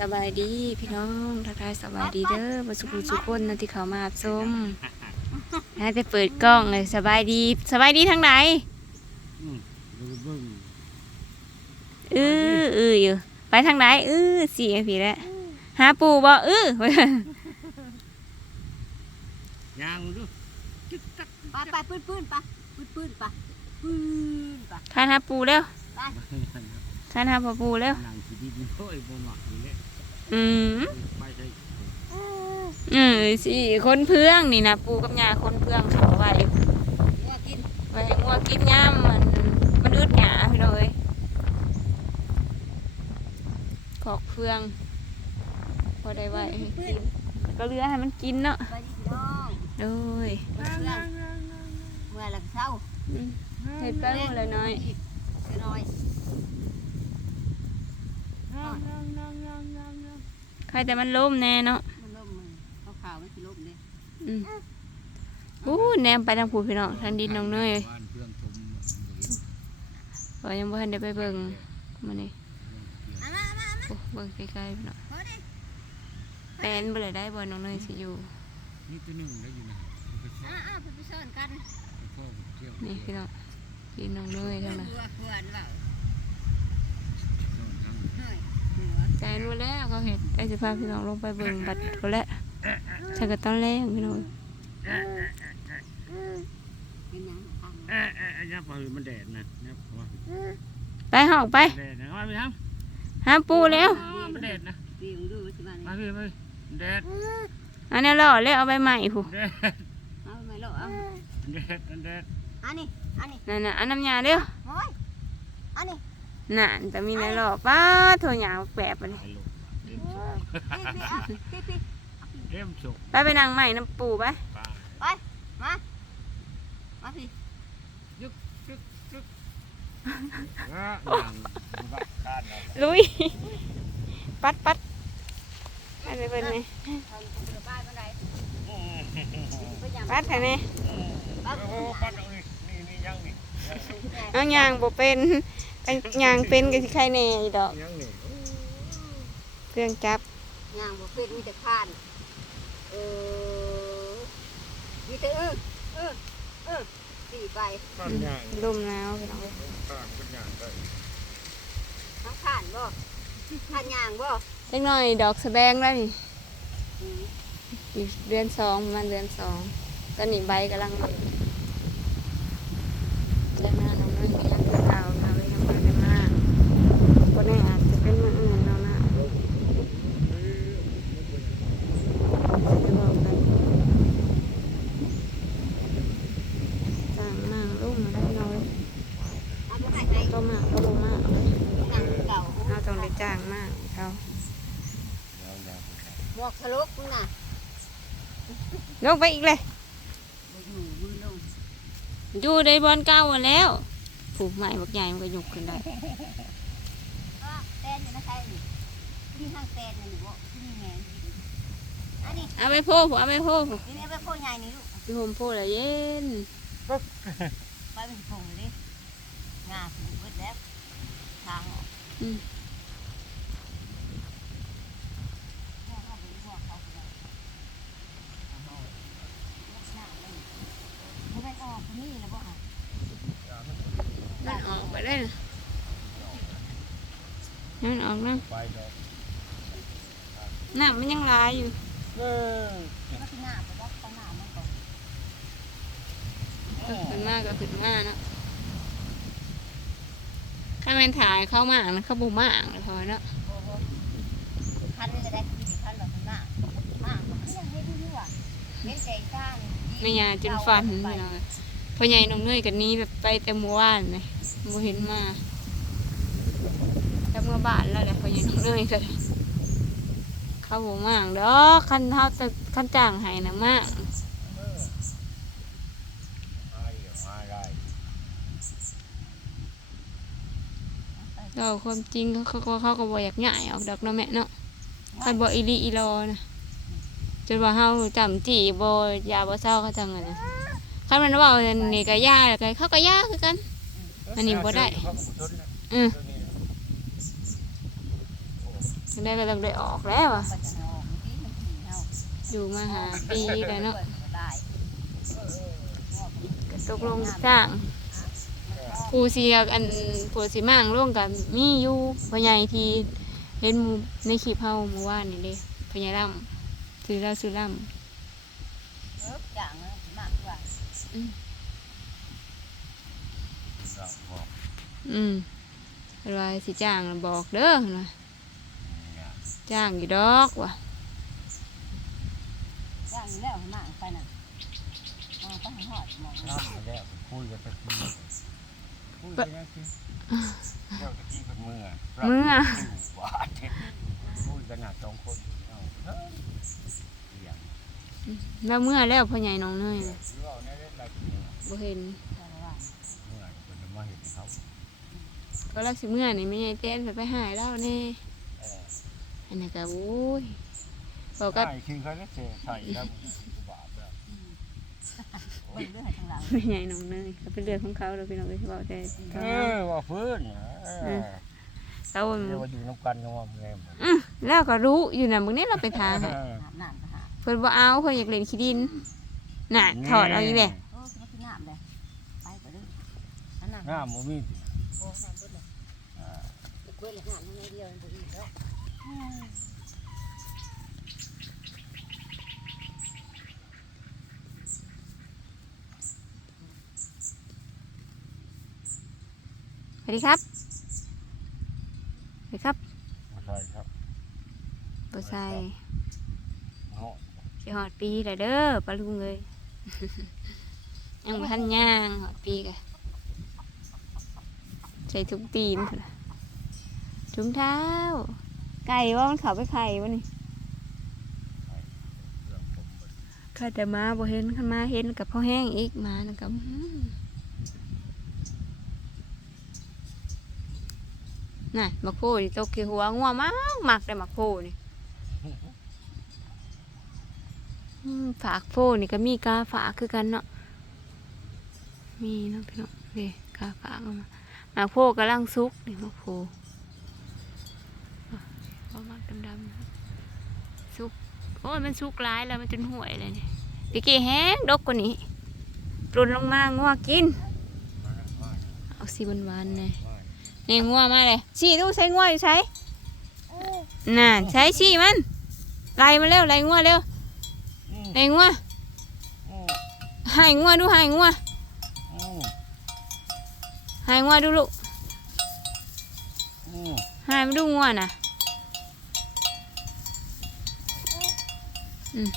สบายดีพี่น้องทักทายสบายดีเด้อมาสุขุสุขคนนะที่เขามาชมน่าจะเปิดกล้องเลยสบายดีสบายดีทางไหนอืมดูเบิ่งเออเอออยู่ ไปทางไหนเออสี่พี่แล้วหาปูบ่เออยางดูจึกจักไปไปปื้นปื้นไปปื้นปื้นไปปื้นไปทานหาปูแล้วไป ทานหาพ่อปูแล้วนางสิดีดีโอ้ยบ่หมักนี่แหละอืมไปใส่เออสี่คนเพื่องนี่นะปูกับยาคนเพื่องเขาไว้เมื่อกินไว้ให้งัวกินย่ำมันมันอึดหยาพี่น้องเอ้ยกอกเพื่องพอได้ไว้ให้กินก็เหลือให้มันกินเนาะไปดิพี่น้องโอ้ยเพื่อนเมื่อหลังเช้าอืมเห็ดไปหมดเลยน้อยเพื่อนน้อย ใครแต่มันล่มแน่เนาะมันล่มมือเขาขาวมันสิล่มเลยอืมอู้แนมไปทางผูพี่น้องทางดินน้องเนยบ้านเพื่อนชมก็ยังบ่ทันได้ไปเบิ่งมื้อนี้มามามามาโอ้เบิ่งใกล้ๆพี่น้องพอดิแปลนบ่เลยได้บ่น้องเนยสิอยู่นี่ตัวหนึ่งได้อยู่นะไปชออ่าบอ่าไปไปซ่อนกันไปชอบเที่ยวนี่พี่น้องดินน้องเนยทั้งนั้น กลัวกลัวเปล่า ซ่อนทั้ง เฮ้ยหัว ใจรู้แล้วเขาเห็นได้สิพาพี่น้องลงไปเบิ่งบัดเขาแล้วฉันก็ต้องแรงพี่น้องเป็นหยังทางเอ๊ะเอ๊ะยับไปมันแดดนะยับว่าไปห้องไปแดดนะว่าไปทำหาปูแล้วมันแดดนะเปียงดูสิบ้านมานี่พี่มาแดดอันนี้ล่อแล้วเอาใบใหม่ผู้แดดเอาไม่หรอกเอาแดดแดดอันนี้อันนี้นั่นน่ะอันน้ำยาเด้อโอ้ย อันนี้น่ะแต่มีในล่อป้าโทรหยางแปบไปเลยไปลงพี่พี่เอาพี่พี่เอ็มสุกไปไปนั่งใหม่น้ำปูไปไปมามาพี่อะอย่างบ้านคาดเนาะลุยปัดปัดไปไปเบิ่งนี่ทางเรือบ้านบันไดไปยามปัดแค่นี้บ้านโอ้ปัดเอานี่นี่นี่ยังนี่เอายางบ่เป็น กันยางเป็นก็สิใครแน่อีดอกยังนี่เครื่องจับย่างบ่เป็นมีแต่ผ่าน เออมีแต่เออเออเออสี่ไปปัดย่างลมหนาวพี่น้องต่างปัดย่างได้ทั้งผ่านบ่ผ่านย่างบ่เล็กน้อยดอกสะแบงแล้วนี่อืมอีกเดือนสองประมาณเดือนสองตอนนี้ใบกำลังมาได้มาน้องนั่นมีอันเป็นดาวมาเลยน้ำมาได้มาก็ได้อาจจะเป็นมืออื่นเนาะนะจะบอกกันจ้างมากลูกมาได้น้อย เอาไปให้ให้ ก็มากก็บ่มากเลย ย่างเก่า เราต้องได้จ้างมากเขา หมวกสลกมึงน่ะลงไปอีกเลย บ่อยู่มือลงอยู่ในบอลเก่าหมดแล้ว ผูกใหม่บักใหญ่มันก็ยกขึ้นได้อะแตนอยู่นะใช่นี่มีทางแตนนี่บ่ที่นี่แหงอันนี้เอาไปโพกเอาไปโพกนี่เอาไปโพใหญ่นี่ลูกพี่ผมโพกแล้วเย็น ไปเป็นสิพงเลยดิงาสิเบิดแล้วทางออกอืม เนี่ยเขาไปบอกเขาไปแล้วลักษณะเลยบ่แม่นออกคนนี้แล้วบ่อะ นั่นออกไปได้นะ นั่นออกนะไปดอกน้ำมันยังลายอยู่เออมันสิหน้าบ่ว่าข้างหน้ามันก่อนขึ้นมากก็ขึ้นมาเนาะถ้าแมนถ่ายเข้ามากนะเขาบูมากเลยพอเนาะโอ้โหคันนี่ก็ได้ที่นี่คันแบบข้างหน้ามากมันยังเฮ็ดอยู่อะเฮ็ดใจจ้างไม่ยาจนฟันพี่น้องพ่อใหญ่น้องเนยกันนี้แบบไปแต่เมื่อวานเลยบ่เห็นมาแต่เมื่อบ้านแล้วแหละพ่อใหญ่น้องเนยก็ได้เขาบูมากดอกคันเท้าแต่คันจ้างให้นะมากมาอีกมาได้เราความจริงเขาเขาเขาก็บ่อยากใหญ่ออกดอกเนาะแม่เนาะคันบ่อีหลีอีรอนะจนว่าเฮาจำจีบ่ยาบ่เศร้าเขาจังอะนะคันมันเว้าอันนี่ก็ยาแล้วก็เขาก็ยาคือกันอันนี้บ่ได้อืม ได้ก็ต้องได้ออกแล้วอะก็จะเอาออกนี่มันขี่เฮาอยู่มาหาปีแล้วเนาะได้ก็ตกลงจ้างผู้เสียอันผู้สิมั่งร่วมกับมีอยู่พ่อใหญ่ที่เห็นหมู่ในคลิปเฮาเมื่อวานนี่เด้พ่อใหญ่ล่ำซื้อแล้วซื้อล่เอออย่างนั้นมากกว่าเราบอกำอืมเวลาสิจ้างน่ะบอกเด้อนะเนี่ย จ้างอยู่ดอกว่ะอย่างนี้แล้วมากไปน่ะมองไปให้หอดมองน้ำมาแล้วคุยกันสักทีคุยกันนะสิเจ้าตะกี้เป็นมือเมื่อหวานคุยกันหนักสองคนเอาเฮ้ยเสียงแล้วเมื่อแล้วพ่อใหญ่น้องเนยเสียงที่ว่าในเรื่องอะไรเนี่ยบ่เห็นแต่ว่าเมื่อคนจะมาเห็นเขาก็รักสิเมื่อนี่ไม่ใหญ่เต้นไปไปหายแล้วแน่เออ อันนี้ก็โอ้ยบอกก็ใช่คือเขาจะเสียใส่แล้วบาปแล้วเบิ่งเรื่องให้ทางหลังไม่ใหญ่น้องเนยก็เป็นเรื่องของเขาเราเป็นเราไปบอกแต่เออว่าฟื้นเออเขาเรียกว่าอยู่น้ำกันก็ว่าไงหมดอื้อแล้วก็รู้อยู่นะมึงนี่เราไปทางเอออาบน้ำก็หาเพิ่นบ่เอาเพิ่นอยากเล่นขี้ดินน่ะถอดเอาอีกแหละโอ้มาที่น้ำเลยไปก็ได้อันนั้นน้ำมันมีโอ้น้ำเบิดเลยอ่าเบิดเลยน้ำมันเดียวมันบ่อีกแล้ว สวัสดีครับสวัสดีครับใช่ครับบ่ใส่เนาะสิฮอดปีแล้วเด้อปลาลุงเอ้ย ยังบ่ทันย่างฮอดปีกะใส่ถุงตีนพุ่นน่ะถุงเท้า ไก่ว่ามันเข้าไปไข่บ่นี่เครื่องผมเบิดข้าแต่มาบ่เห็นข้ามาเห็นกับพ่อแห้งอีกมานะกับน่ะมักโพนี่ตกขี้หัวงัวมากมักได้มักโพนี่ฝากโพนี่ก็มีกาฝากคือกันเนาะมีเนาะพี่น้องเด้กาฝากเอามามักโพกำลังสุกนี่มักโพ บ่มักดำๆสุกโอ้ยมันสุกหลายแล้วมันจนห่วยเลยนี่ตะกี้แห้งดกกว่านี้ปรุนลงมางัวกินเอาสีหวานๆเลยมานี่งัวมาเลยชีดูใช้งัวอยู่ใช้น่ะใช้ชีมันไล่มาเร็วไล่งัวเร็วไล่งัวหายงัวดูหายงัวหายงัวดูลูกหายมาดูงัวน่ะ อืม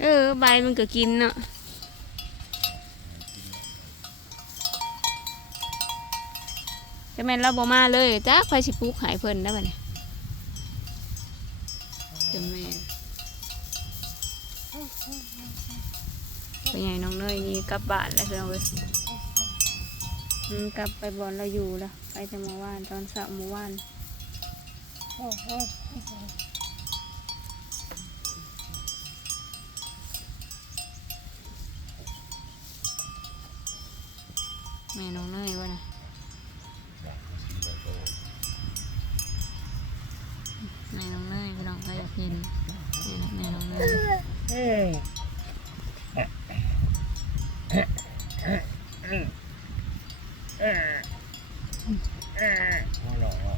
เออ ใบมันก็กินเนาะจะแม่นเราบ่มาเลยจ้าใครสิปลูกหายเพิ่นได้บ่เนี่ยจะแม่เป็นไงน้องเนยนี่กลับบ้านแล้วเพื่อนเว้ย กลับไปบอนเราอยู่ละไปแต่เมื่อวานตอนเช้าเมื่อวานแม่น้องเนย หัวเราะอะ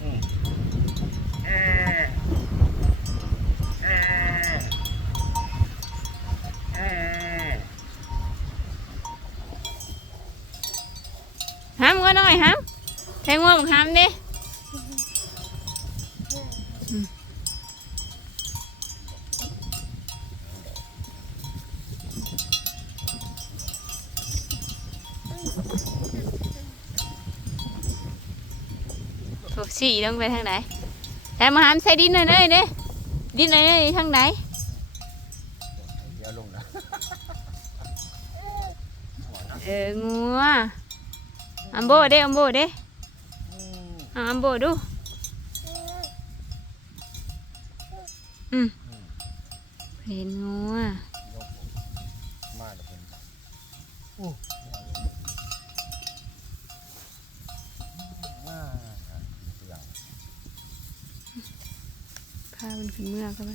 อืมห้ามงัวหน่อยห้ามใช้งัวบักห้ามดิ โอ้สี่ต้องไปทางไหน แต่มาหามใส่ดินหน่อยเลยเด้ดินหน่อยเลยทางไหนเดี๋ยวลงนะเอองัวอัมโบเด้อัมโบเด้เอาอัมโบดูอืมเห็นงัวยกมาแล้วเป็น เสียงพามันขึ้นเมื่อก็ไป